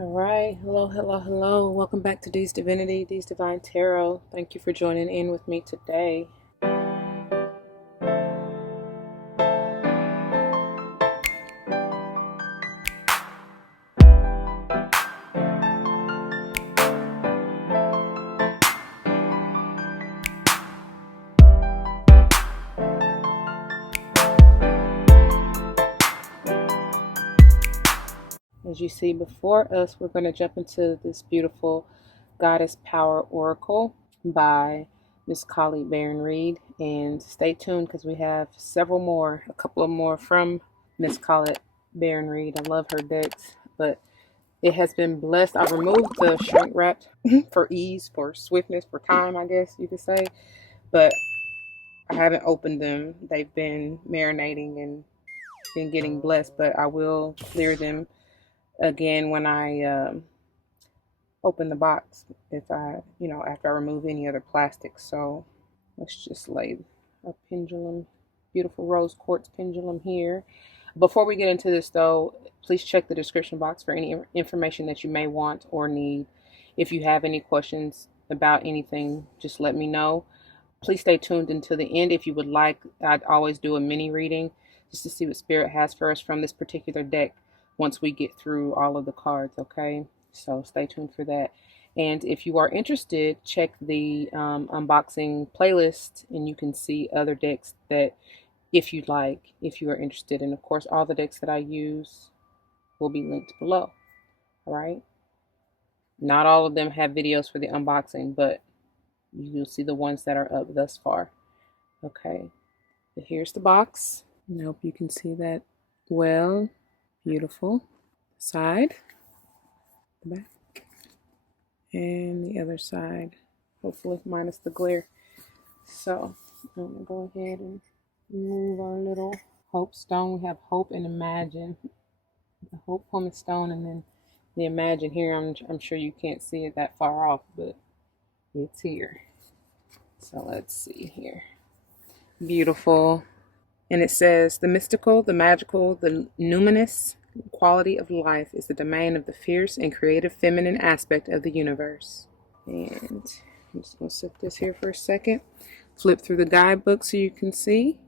All right. Hello, hello, hello. Welcome back to D's Divinity, D's Divine Tarot. Thank you for joining in with me today. As you see before us, we're going to jump into this beautiful Goddess Power Oracle by Miss Collie Baron Reed. And stay tuned because we have a couple of more from Miss Collie Baron Reed. I love her decks, but it has been blessed. I removed the shrink wrap for ease, for swiftness, for time, I guess you could say. But I haven't opened them. They've been marinating and been getting blessed, but I will clear them again when I open the box if after I remove any other plastics. So let's just lay a pendulum, beautiful rose quartz pendulum here. Before we get into this though, please check the description box for any information that you may want or need. If you have any questions about anything, just let me know. Please stay tuned until the end if you would like. I'd always do a mini reading just to see what Spirit has for us from this particular deck once we get through all of the cards, okay? So stay tuned for that. And if you are interested, check the unboxing playlist and you can see other decks that if you'd like, if you are interested. And of course, all the decks that I use will be linked below, all right? Not all of them have videos for the unboxing, but you'll see the ones that are up thus far. Okay, but here's the box. I hope you can see that well. Beautiful. Side, the back, and the other side. Hopefully minus the glare. So I'm gonna go ahead and move our little hope stone. We have hope and imagine. The hope pumice stone, and then the imagine here. I'm sure you can't see it that far off, but it's here. So let's see here. Beautiful. And it says, the mystical, the magical, the numinous quality of life is the domain of the fierce and creative feminine aspect of the universe. And I'm just going to set this here for a second. Flip through the guidebook so you can see.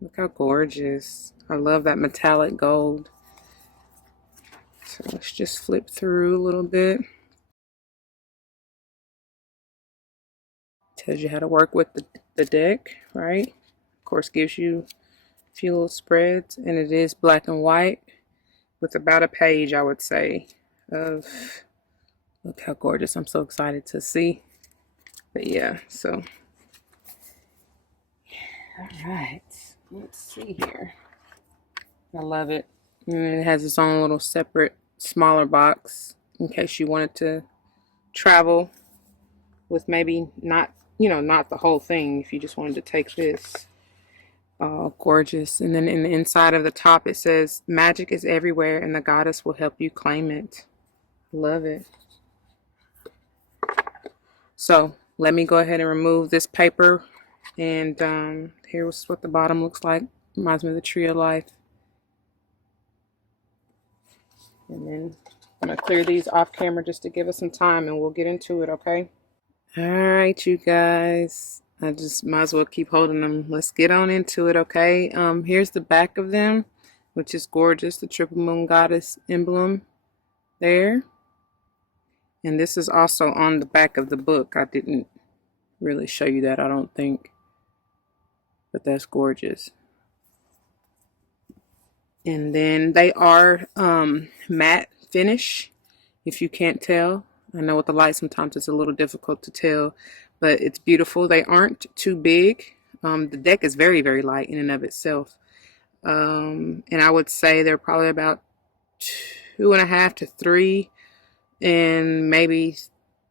Look how gorgeous. I love that metallic gold. So let's just flip through a little bit. Tells you how to work with the deck, right? Of course, gives you a few little spreads, and it is black and white with about a page, I would say, of, look how gorgeous. I'm so excited to see. But yeah, so all right, let's see here. I love it. And it has its own little separate smaller box in case you wanted to travel with maybe not the whole thing, if you just wanted to take this. Oh, gorgeous. And then in the inside of the top it says, magic is everywhere and the goddess will help you claim it. Love it. So let me go ahead and remove this paper, and here's what the bottom looks like. Reminds me of the tree of life. And then I'm gonna clear these off camera just to give us some time, and we'll get into it, okay? All right, you guys, I just might as well keep holding them. Let's get on into it, okay? Here's the back of them, which is gorgeous. The triple moon goddess emblem there. And this is also on the back of the book. I didn't really show you that, I don't think. But that's gorgeous. And then they are matte finish, if you can't tell. I know with the light sometimes it's a little difficult to tell, but it's beautiful. They aren't too big. The deck is very, very light in and of itself. And I would say they're probably about 2.5 to 3, and maybe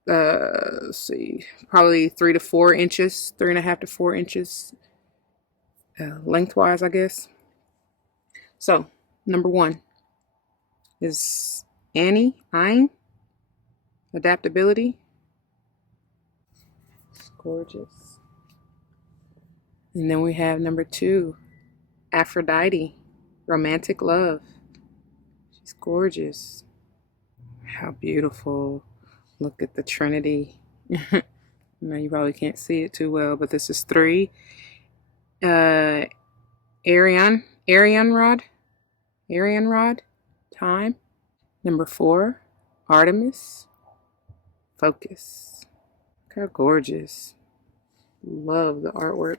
let's see, probably 3 to 4 inches, 3.5 to 4 inches lengthwise, I guess. So number 1 is Annie, adaptability. It's gorgeous. And then we have number 2, Aphrodite, romantic love. She's gorgeous. How beautiful. Look at the Trinity. No, you probably can't see it too well, but this is 3. Uh, Arian rod, time. Number 4, Artemis, focus. Look how gorgeous. Love the artwork.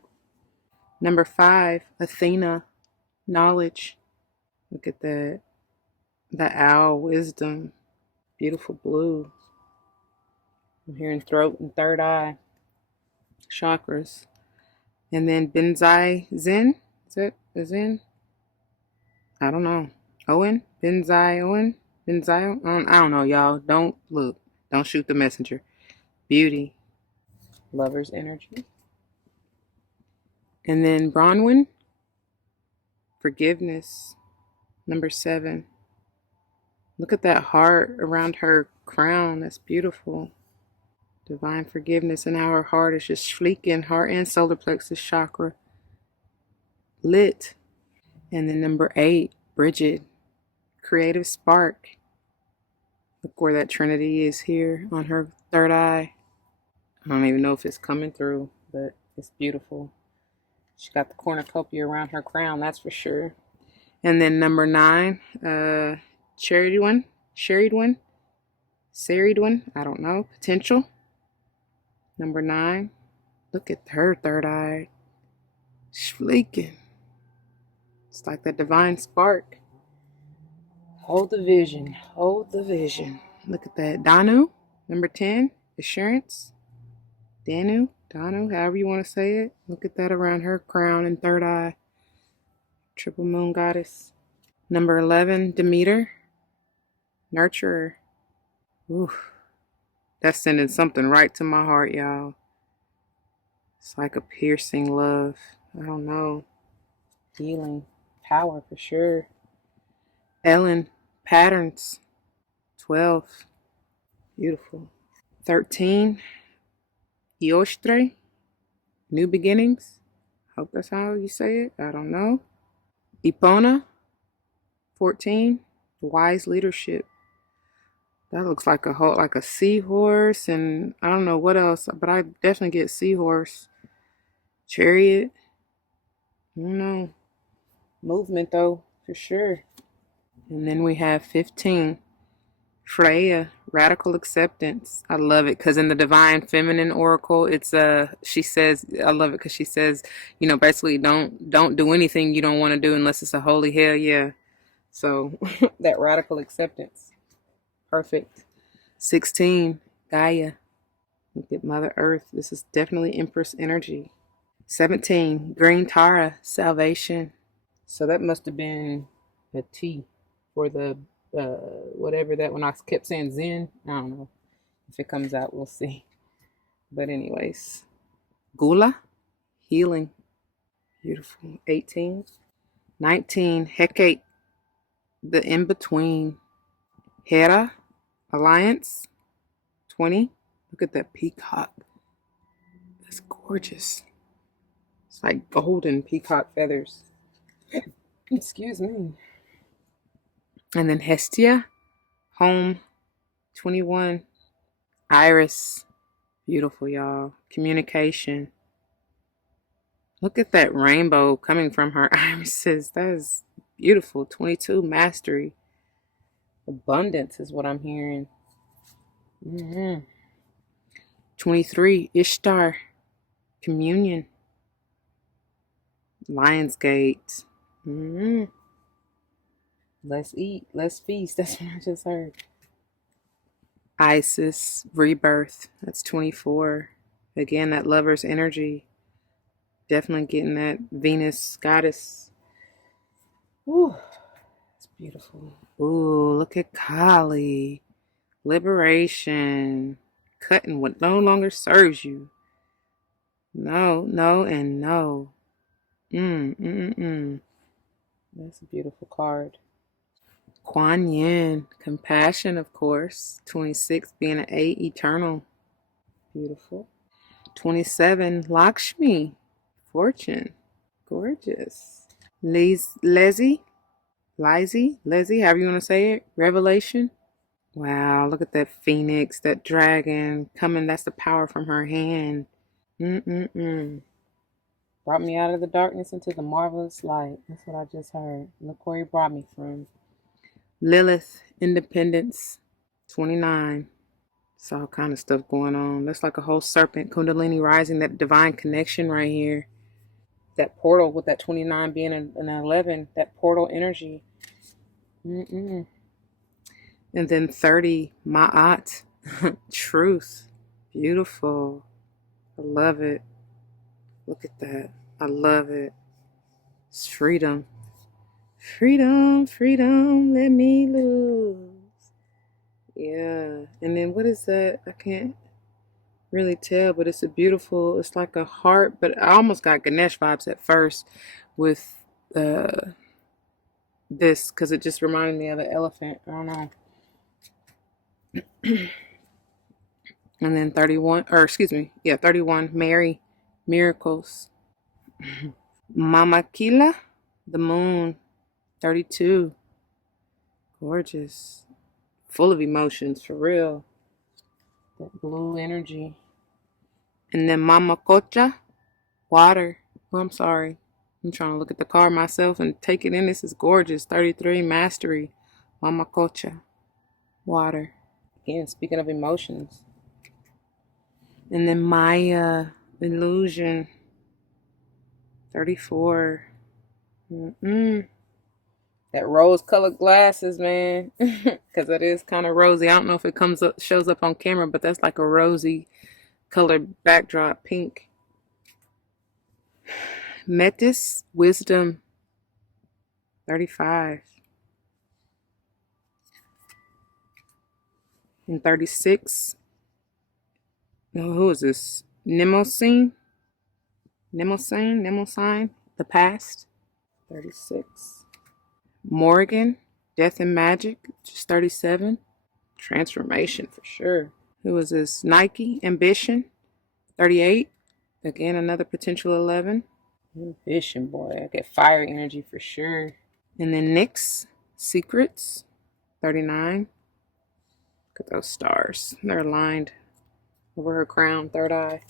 Number 5, Athena, knowledge. Look at that. The owl, wisdom. Beautiful blue. I'm hearing throat and third eye chakras. And then Benzai Zen. Is it a Zen? I don't know. Owen? Benzai Owen? Benzai? I don't know, y'all. Don't look. Don't shoot the messenger. Beauty. Lover's energy. And then Bronwyn. Forgiveness. Number 7. Look at that heart around her crown. That's beautiful. Divine forgiveness, and how her heart is just fleeking, heart and solar plexus chakra lit. And then number 8, Bridget, creative spark. Look where that Trinity is here on her third eye. I don't even know if it's coming through, but it's beautiful. She got the cornucopia around her crown, that's for sure. And then number 9, Sherried one, I don't know, potential. Number 9, look at her third eye. Fleeking. It's like that divine spark. Hold the vision. Hold the vision. Look at that. Danu, number 10, assurance. Danu, however you want to say it. Look at that around her crown and third eye. Triple moon goddess. Number 11, Demeter, nurturer. Oof. That's sending something right to my heart, y'all. It's like a piercing love. I don't know. Healing. Power for sure. Ellen, patterns. 12. Beautiful. 13. Iostre, new beginnings. Hope that's how you say it. I don't know. Epona, 14. Wise leadership. That looks like a seahorse, and I don't know what else, but I definitely get seahorse. Chariot. I don't know. Movement though, for sure. And then we have 15. Freya, radical acceptance. I love it because in the divine feminine oracle, it's she says, I love it because she says, basically don't do anything you don't want to do unless it's a holy hell yeah. So that radical acceptance. Perfect. 16, Gaia. Look at Mother Earth. This is definitely Empress energy. 17, Green Tara, salvation. So that must have been a T for the whatever that when I kept saying Zen. I don't know. If it comes out, we'll see. But anyways. Gula, healing. Beautiful. 18. 19, Hecate, the in-between. Hera, alliance. 20. Look at that peacock. That's gorgeous. It's like golden peacock feathers. Excuse me. And then Hestia, home. 21. Iris, beautiful, y'all. Communication. Look at that rainbow coming from her irises. That is beautiful. 22, mastery. Abundance is what I'm hearing. 23, Ishtar, communion. Lionsgate. Let's eat, let's feast. That's what I just heard. Isis, rebirth. That's 24. Again, that lover's energy. Definitely getting that Venus goddess. Ooh, it's beautiful. Ooh, look at Kali. Liberation. Cutting what no longer serves you. No, and no. That's a beautiful card. Kuan Yin, compassion, of course. 26, being an 8, eternal. Beautiful. 27, Lakshmi, fortune. Gorgeous. Leslie, however you want to say it. Revelation. Wow, look at that phoenix, that dragon coming. That's the power from her hand. Mm-mm-mm. Brought me out of the darkness into the marvelous light. That's what I just heard. Look where he brought me from. Lilith, Independence, 29. It's all kind of stuff going on. That's like a whole serpent, Kundalini rising, that divine connection right here. That portal with that 29 being an 11, that portal energy. Mm-mm. And then 30, Ma'at, truth. Beautiful. I love it. Look at that. I love it. It's freedom. Freedom, freedom, let me loose. Yeah. And then what is that? I can't really tell, but it's a beautiful, it's like a heart, but I almost got Ganesh vibes at first with this because it just reminded me of an elephant. I don't know. And then 31, or excuse me, yeah, 31, Mary, miracles. Mama Kila, the moon, 32, gorgeous, full of emotions for real. That blue energy. And then Mama Cocha, water. Oh, I'm sorry. I'm trying to look at the card myself and take it in. This is gorgeous. 33, mastery. Mama Cocha, water. Again, speaking of emotions. And then Maya, illusion. 34. That rose-colored glasses, man. Because it is kind of rosy. I don't know if it shows up on camera, but that's like a rosy colored backdrop, pink. Metis, wisdom, 35. And 36. Oh, who is this? Nemosine, the past, 36. Morgan, death and magic, just 37. Transformation for sure. Who is this? Nike, ambition, 38. Again, another potential 11. Ambition, boy. I get fire energy for sure. And then Nyx, secrets, 39. Look at those stars. They're aligned over her crown, third eye.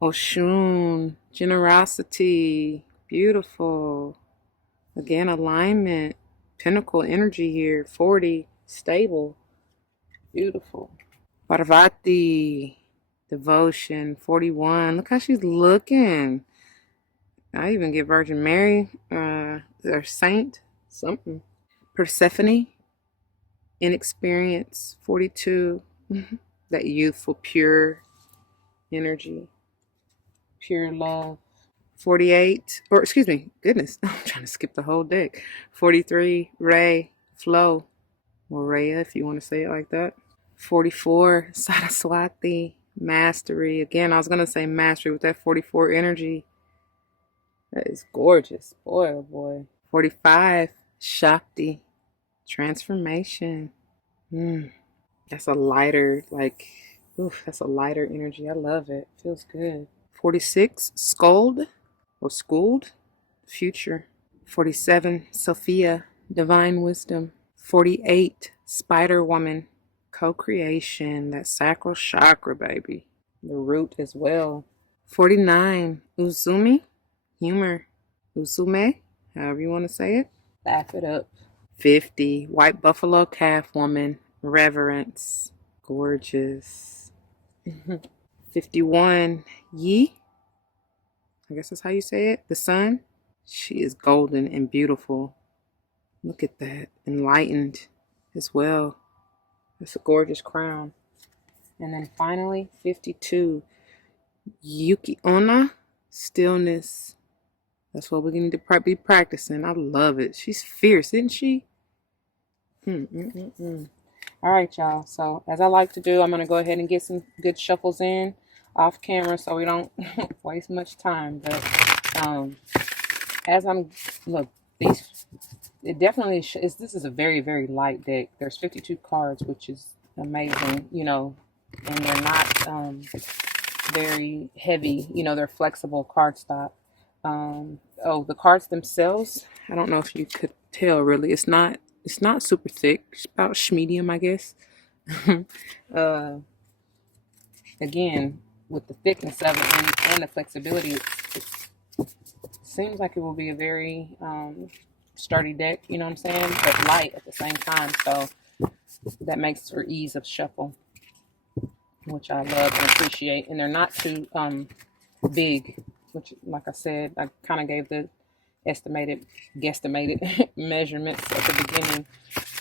Oshun, generosity, beautiful. Again, alignment, pinnacle energy here, 40, stable, beautiful. Parvati, devotion, 41. Look how she's looking. I even get Virgin Mary, or Saint, something. Persephone, inexperience, 42. That youthful, pure energy, pure love. 48, or excuse me, goodness, I'm trying to skip the whole deck. 43, Ray, flow, or Raya, if you want to say it like that. 44, Saraswati, mastery. Again, I was going to say mastery with that 44 energy. That is gorgeous. Boy, oh boy. 45, Shakti, transformation. That's a lighter, like, oof, that's a lighter energy. I love it. Feels good. 46, Scold, or Schooled, future. 47, Sophia, divine wisdom. 48, Spider Woman, co-creation, that sacral chakra, baby. The root as well. 49, Uzumi, humor. Usume, however you want to say it. Laugh it up. 50, White Buffalo Calf Woman, reverence. Gorgeous. 51, Yi. I guess that's how you say it. The sun. She is golden and beautiful. Look at that. Enlightened as well. It's a gorgeous crown. And then finally, 52, Yuki Onna, stillness. That's what we need to be practicing. I love it. She's fierce, isn't she? All right, y'all. So as I like to do, I'm going to go ahead and get some good shuffles in off camera so we don't waste much time. But as I'm, look, these, it definitely is. This is a very, very light deck. There's 52 cards, which is amazing, you know, and they're not very heavy, you know, they're flexible cardstock. Oh, the cards themselves, I don't know if you could tell really. It's not super thick. It's about medium, I guess. uh, again, with the thickness of it and the flexibility, it seems like it will be a very sturdy deck, you know what I'm saying? But light at the same time. So that makes for ease of shuffle, which I love and appreciate. And they're not too big, which, like I said, I kind of gave the guesstimated measurements at the beginning.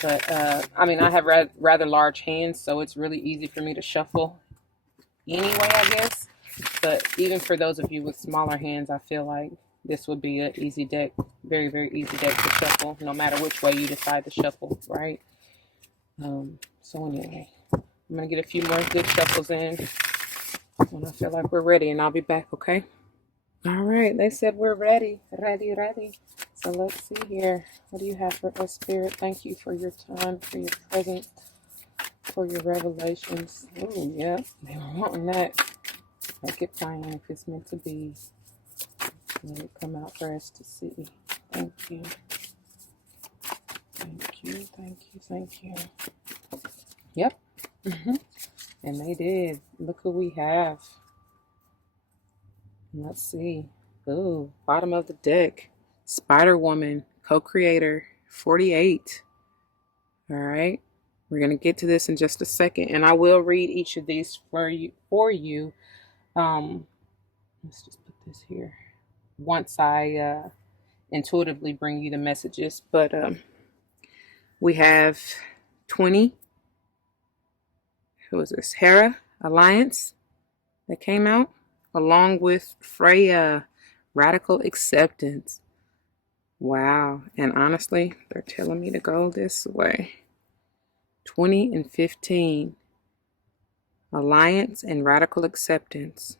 But I mean, I have rather large hands, so it's really easy for me to shuffle anyway, I guess. But even for those of you with smaller hands, I feel like this would be an easy deck, very, very easy deck to shuffle, no matter which way you decide to shuffle, right? So anyway, I'm going to get a few more good shuffles in when I feel like we're ready, and I'll be back, okay? All right, they said we're ready, ready, ready. So let's see here. What do you have for us, Spirit? Thank you for your time, for your presence, for your revelations. Oh, yeah, they were wanting that. Make it plain if it's meant to be. Let it come out for us to see. Thank you. Thank you, thank you, thank you. Yep. And they did. Look who we have. Let's see. Ooh, bottom of the deck. Spider Woman, co-creator, 48. All right. We're going to get to this in just a second. And I will read each of these for you. Let's just put this here. Once I intuitively bring you the messages. But we have 20. Who is this? Hera Alliance that came out, along with Freya, Radical Acceptance. Wow. And honestly, they're telling me to go this way. 20 and 15. Alliance and Radical Acceptance.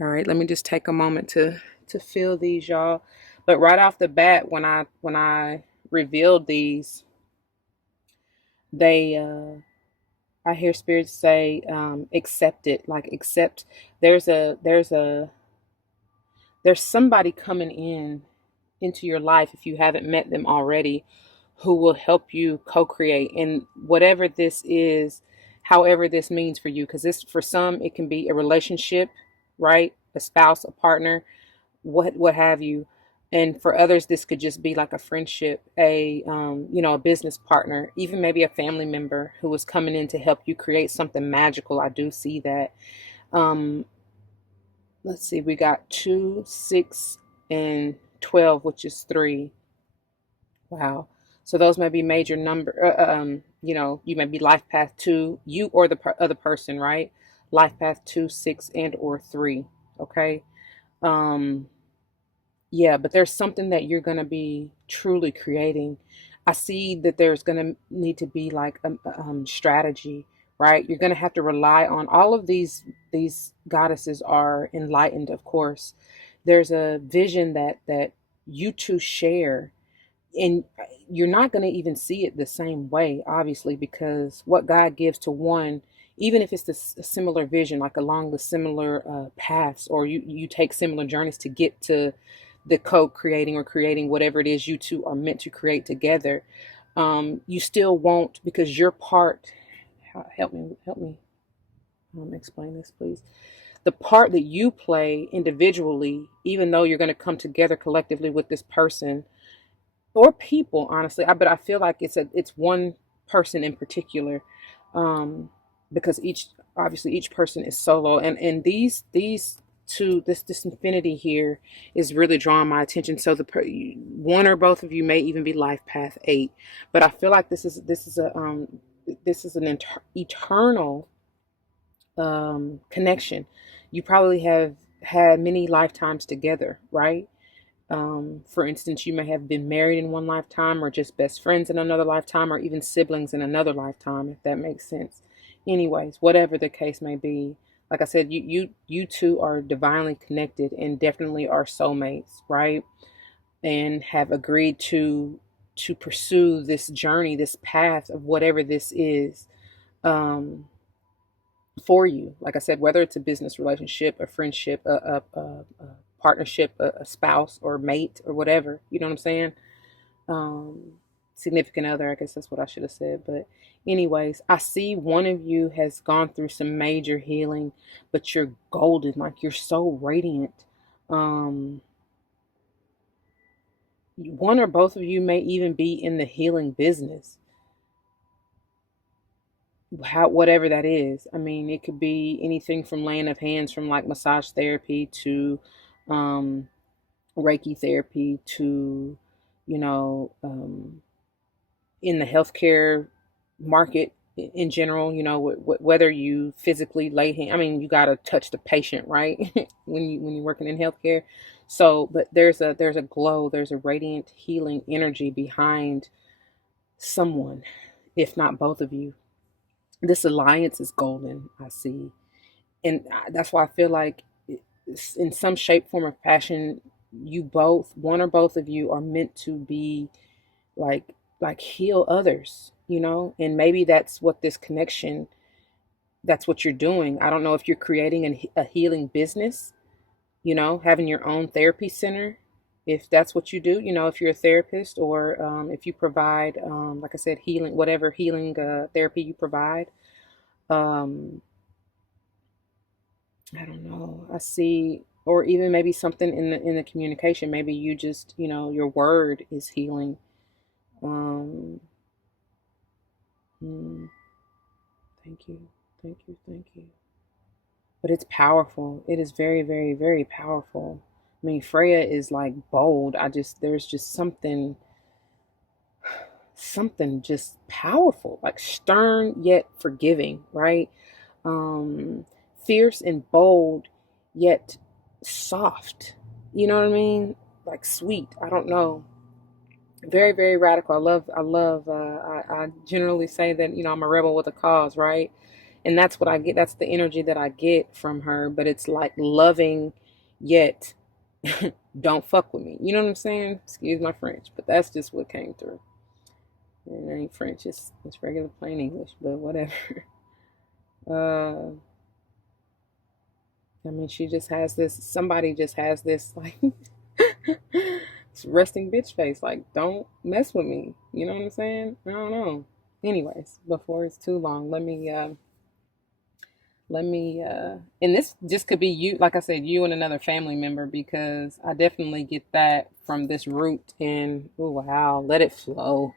All right, let me just take a moment to feel these, y'all. But right off the bat, when I revealed these, they I hear spirits say accept it, like accept. There's somebody coming into your life, if you haven't met them already, who will help you co-create in whatever this is, however this means for you. Because this, for some, it can be a relationship, right? A spouse, a partner, what have you. And for others, this could just be like a friendship, a business partner, even maybe a family member who is coming in to help you create something magical. I do see that. Um, let's see, we got 2, 6, and 12, which is 3. Wow. So those may be major number. You may be life path 2, you or the other person, right? Life path 2, 6, and or 3. Okay. Um, Yeah, but there's something that you're going to be truly creating. I see that there's going to need to be like a strategy, right? You're going to have to rely on all of these goddesses are enlightened, of course. There's a vision that you two share, and you're not going to even see it the same way, obviously, because what God gives to one, even if it's a similar vision, like along the similar paths, or you take similar journeys to get to the co-creating or creating whatever it is you two are meant to create together, you still won't, because your part. Help me explain this, please. The part that you play individually, even though you're going to come together collectively with this person or people, honestly, but I feel like it's one person in particular, um because each person is solo, and these two, this infinity here is really drawing my attention. So one or both of you may even be life path 8, but I feel like this is an eternal connection. You probably have had many lifetimes together, right? For instance, you may have been married in one lifetime, or just best friends in another lifetime, or even siblings in another lifetime, if that makes sense. Anyways, whatever the case may be, like I said, you two are divinely connected and definitely are soulmates, right? And have agreed to pursue this journey, this path of whatever this is, um, for you. Like I said, whether it's a business relationship, a friendship, a partnership, a spouse or mate or whatever, you know what I'm saying? Um, significant other. I guess that's what I should have said. But, anyways, I see one of you has gone through some major healing, but you're golden, like you're so radiant. Um, one or both of you may even be in the healing business, whatever that is. I mean, it could be anything from laying of hands, from like massage therapy to um, Reiki therapy to, you know, in the healthcare market in general, whether you physically lay hand, I mean, you got to touch the patient, right? when you're working in healthcare. So, but there's a glow, there's a radiant healing energy behind someone, if not both of you. This alliance is golden, I see. And that's why I feel like in some shape, form, or fashion, you both, one or both of you, are meant to be like heal others, and maybe that's what this connection, that's what you're doing. I don't know if you're creating a healing business, having your own therapy center, if that's what you do, if you're a therapist, or if you provide, like I said, healing, whatever healing therapy you provide. um I don't know. I see, or even maybe something in the communication. Maybe you just, your word is healing. Um, hmm, thank you, thank you, thank you. But it's powerful. It is very, very, very powerful. I mean, Freya is like bold. There's just something just powerful, like stern yet forgiving, right? um Fierce and bold yet soft, you know what I mean, like sweet. I don't know, very, very radical. I generally say that, I'm a rebel with a cause, right? And that's what I get, that's the energy that I get from her. But it's like loving yet don't fuck with me, you know what I'm saying? Excuse my French, but that's just what came through. And it ain't French, it's regular plain English, but whatever. uh I mean, she just has this, somebody just has this, like, resting bitch face. Like, don't mess with me. You know what I'm saying? I don't know. Anyways, before it's too long, and this just could be you, like I said, you and another family member, because I definitely get that from this root. And, oh, wow, let it flow.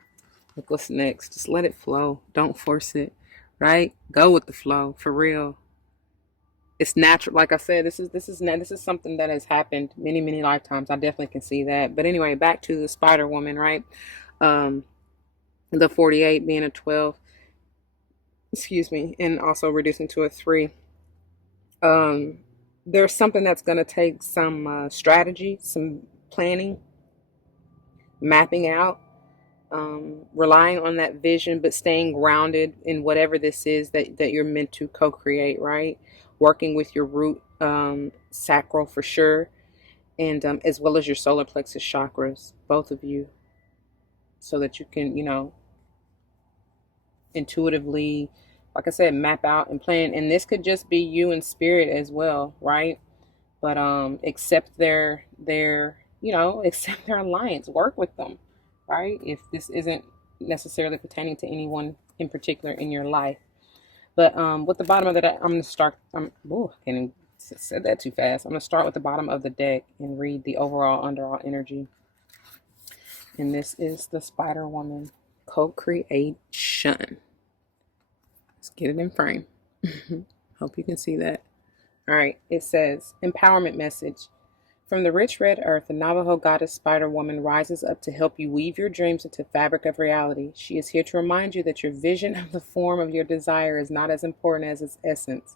Look what's next. Just let it flow. Don't force it, right? Go with the flow, for real. It's natural. Like I said, this is something that has happened many, many lifetimes. I definitely can see that. But anyway, back to the Spider Woman, right? um the 48 being a 12, excuse me, and also reducing to a 3. um there's something that's going to take some strategy, some planning, mapping out, relying on that vision, but staying grounded in whatever this is that you're meant to co-create, right? Working with your root, sacral for sure, and as well as your solar plexus chakras, both of you, so that you can, intuitively, like I said, map out and plan. And this could just be you in spirit as well, right? But accept their accept their alliance, work with them, right? If this isn't necessarily pertaining to anyone in particular in your life. But with the bottom of the deck, I'm going to start. I can't even said that too fast. I'm going to start with the bottom of the deck and read the overall underall energy. And this is the Spider Woman co-creation. Let's get it in frame. Hope you can see that. All right. It says, empowerment message. From the rich red earth, the Navajo goddess Spider Woman rises up to help you weave your dreams into fabric of reality. She is here to remind you that your vision of the form of your desire is not as important as its essence.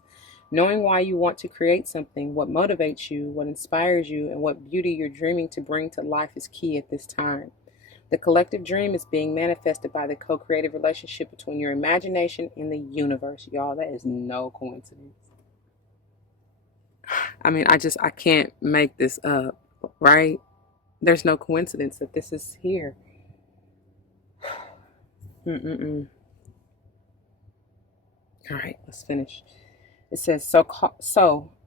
Knowing why you want to create something, what motivates you, what inspires you, and what beauty you're dreaming to bring to life is key at this time. The collective dream is being manifested by the co-creative relationship between your imagination and the universe. Y'all, that is no coincidence. I mean, I can't make this up, right? There's no coincidence that this is here. Mm-mm-mm. All right, let's finish. It says, so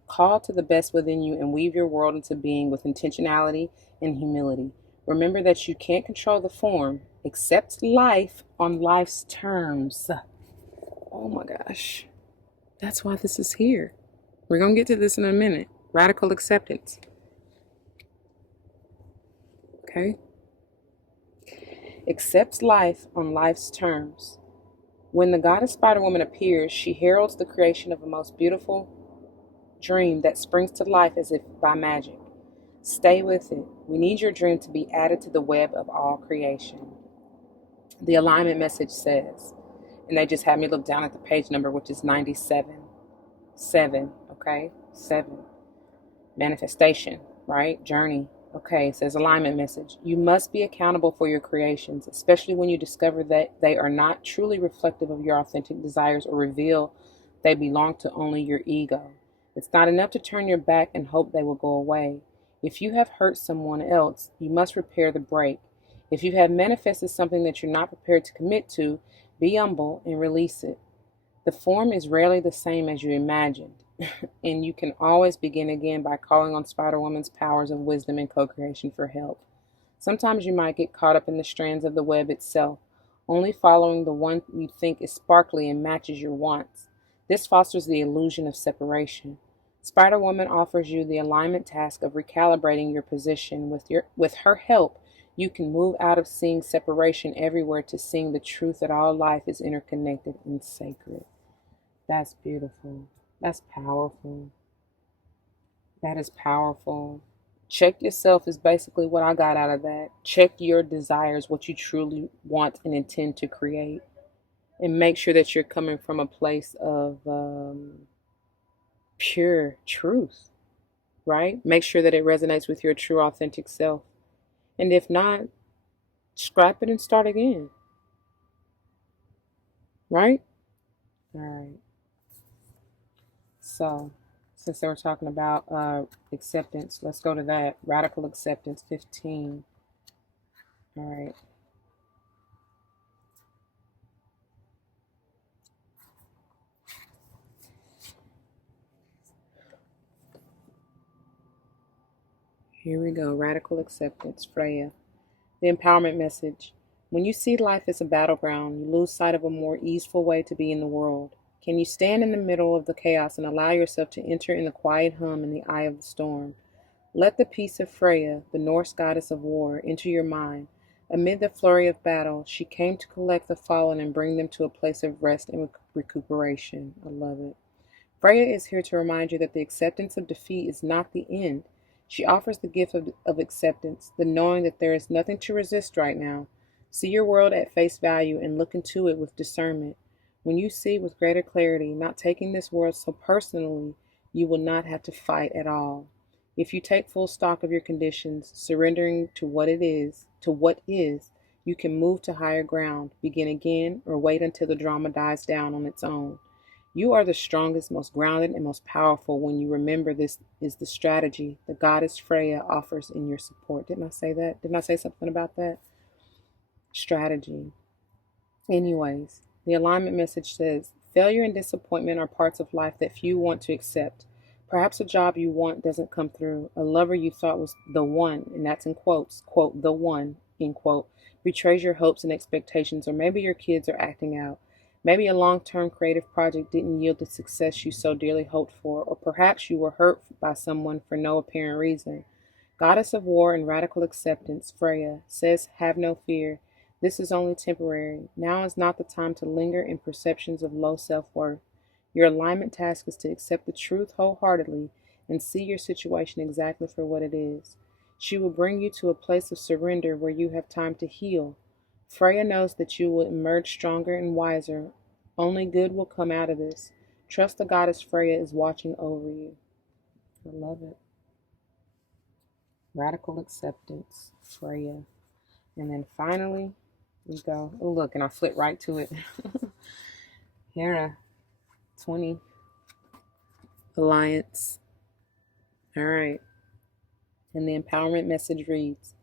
call to the best within you and weave your world into being with intentionality and humility. Remember that you can't control the form. Accept life on life's terms. Oh my gosh. That's why this is here. We're going to get to this in a minute. Radical acceptance. Okay? Accepts life on life's terms. When the goddess Spider Woman appears, she heralds the creation of a most beautiful dream that springs to life as if by magic. Stay with it. We need your dream to be added to the web of all creation. The alignment message says, and they just had me look down at the page number, which is 97. 7, okay? 7. Manifestation, right? Journey. Okay, it says alignment message. You must be accountable for your creations, especially when you discover that they are not truly reflective of your authentic desires or reveal they belong to only your ego. It's not enough to turn your back and hope they will go away. If you have hurt someone else, you must repair the break. If you have manifested something that you're not prepared to commit to, be humble and release it. The form is rarely the same as you imagined, and you can always begin again by calling on Spider Woman's powers of wisdom and co-creation for help. Sometimes you might get caught up in the strands of the web itself, only following the one you think is sparkly and matches your wants. This fosters the illusion of separation. Spider Woman offers you the alignment task of recalibrating your position. With her help, you can move out of seeing separation everywhere to seeing the truth that all life is interconnected and sacred. That's beautiful. That's powerful. That is powerful. Check yourself is basically what I got out of that. Check your desires, what you truly want and intend to create. And make sure that you're coming from a place of pure truth, right? Make sure that it resonates with your true, authentic self. And if not, scrap it and start again, right? All right. So, since they were talking about acceptance, let's go to that. Radical acceptance 15. All right. Here we go. Radical acceptance, Freya. The empowerment message. When you see life as a battleground, you lose sight of a more easeful way to be in the world. Can you stand in the middle of the chaos and allow yourself to enter in the quiet hum in the eye of the storm? Let the peace of Freya, the Norse goddess of war, enter your mind. Amid the flurry of battle, she came to collect the fallen and bring them to a place of rest and recuperation. I love it. Freya is here to remind you that the acceptance of defeat is not the end. She offers the gift of acceptance, the knowing that there is nothing to resist right now. See your world at face value and look into it with discernment. When you see with greater clarity, not taking this world so personally, you will not have to fight at all. If you take full stock of your conditions, surrendering to what is, you can move to higher ground, begin again, or wait until the drama dies down on its own. You are the strongest, most grounded, and most powerful when you remember this is the strategy the goddess Freya offers in your support. Didn't I say that? Didn't I say something about that? Strategy. Anyways, the alignment message says, failure and disappointment are parts of life that few want to accept. Perhaps a job you want doesn't come through. A lover you thought was the one, and that's in quotes, quote, the one, end quote, betrays your hopes and expectations, or maybe your kids are acting out. Maybe a long-term creative project didn't yield the success you so dearly hoped for, or perhaps you were hurt by someone for no apparent reason. Goddess of War and Radical Acceptance, Freya, says, have no fear. This is only temporary. Now is not the time to linger in perceptions of low self-worth. Your alignment task is to accept the truth wholeheartedly and see your situation exactly for what it is. She will bring you to a place of surrender where you have time to heal. Freya knows that you will emerge stronger and wiser. Only good will come out of this. Trust the goddess Freya is watching over you. I love it. Radical acceptance, Freya. And then finally, we go. Oh, look, and I flip right to it. Hera, 20. Alliance. All right. And the empowerment message reads,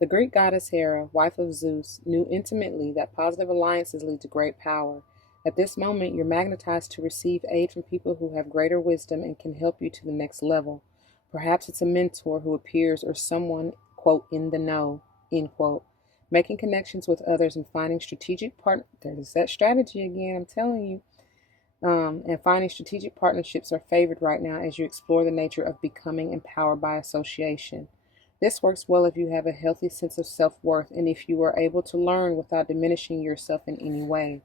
the Greek goddess Hera, wife of Zeus, knew intimately that positive alliances lead to great power. At this moment, you're magnetized to receive aid from people who have greater wisdom and can help you to the next level. Perhaps it's a mentor who appears or someone, quote, in the know. end quote. Making connections with others and finding strategic there's that strategy again, I'm telling you. And finding strategic partnerships are favored right now as you explore the nature of becoming empowered by association. This works well if you have a healthy sense of self worth and if you are able to learn without diminishing yourself in any way.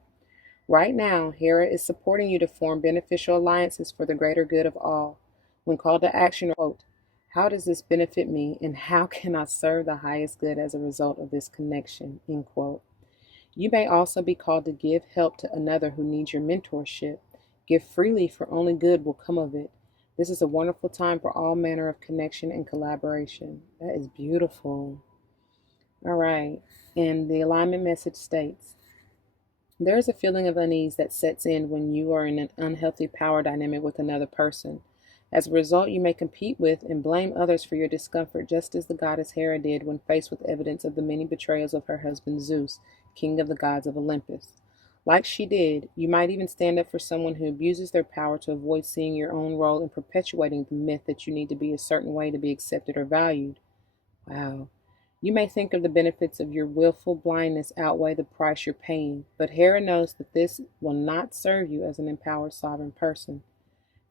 Right now, Hera is supporting you to form beneficial alliances for the greater good of all. When called to action, quote, how does this benefit me and how can I serve the highest good as a result of this connection? End quote. You may also be called to give help to another who needs your mentorship. Give freely, for only good will come of it. This is a wonderful time for all manner of connection and collaboration. That is beautiful. All right. And the alignment message states, there is a feeling of unease that sets in when you are in an unhealthy power dynamic with another person. As a result, you may compete with and blame others for your discomfort, just as the goddess Hera did when faced with evidence of the many betrayals of her husband Zeus, king of the gods of Olympus. Like she did, you might even stand up for someone who abuses their power to avoid seeing your own role in perpetuating the myth that you need to be a certain way to be accepted or valued. Wow. You may think of the benefits of your willful blindness outweigh the price you're paying, but Hera knows that this will not serve you as an empowered sovereign person.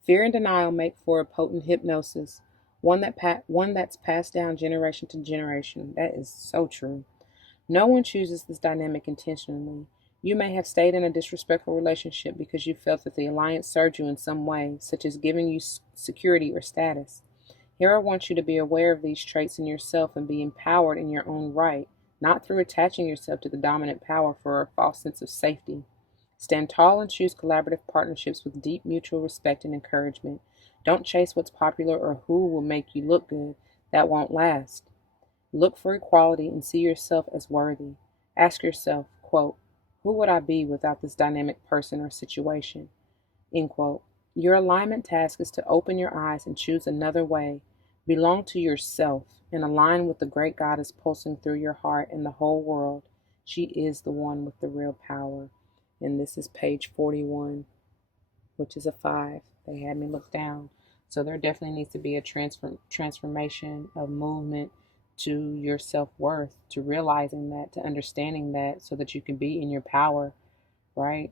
Fear and denial make for a potent hypnosis, one that's passed down generation to generation. That is so true. No one chooses this dynamic intentionally. You may have stayed in a disrespectful relationship because you felt that the alliance served you in some way, such as giving you security or status. Hera wants you to be aware of these traits in yourself and be empowered in your own right, not through attaching yourself to the dominant power for a false sense of safety. Stand tall and choose collaborative partnerships with deep mutual respect and encouragement. Don't chase what's popular or who will make you look good. That won't last. Look for equality and see yourself as worthy. Ask yourself, quote, who would I be without this dynamic person or situation? End quote. Your alignment task is to open your eyes and choose another way. Belong to yourself and align with the great goddess pulsing through your heart and the whole world. She is the one with the real power. And this is page 41, which is a 5. They had me look down. So there definitely needs to be a transformation of movement to your self-worth, to realizing that, to understanding that, so that you can be in your power, right?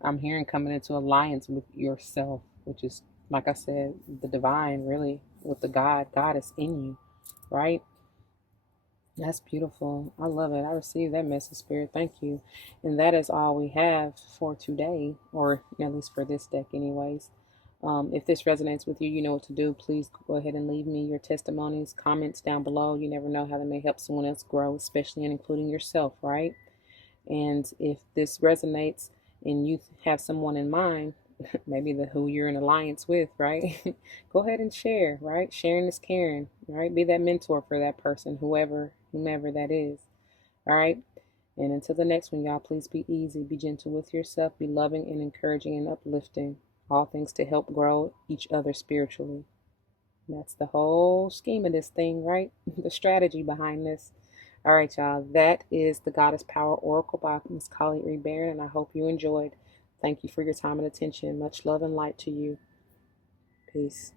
I'm hearing coming into alliance with yourself, which is, like I said, the divine, really, with the goddess in you, right? That's beautiful. I love it. I received that message, Spirit. Thank you. And that is all we have for today, or at least for this deck, anyways. If this resonates with you, you know what to do. Please go ahead and leave me your testimonies, comments down below. You never know how they may help someone else grow, especially and including yourself, right? And if this resonates and you have someone in mind, maybe who you're in alliance with, right? Go ahead and share, right? Sharing is caring, right? Be that mentor for that person, whomever that is, all right? And until the next one, y'all, please be easy, be gentle with yourself, be loving and encouraging and uplifting. All things to help grow each other spiritually. That's the whole scheme of this thing, right? The strategy behind this. All right, y'all. That is the Goddess Power Oracle by Miss Colleen Reed Barron, and I hope you enjoyed. Thank you for your time and attention. Much love and light to you. Peace.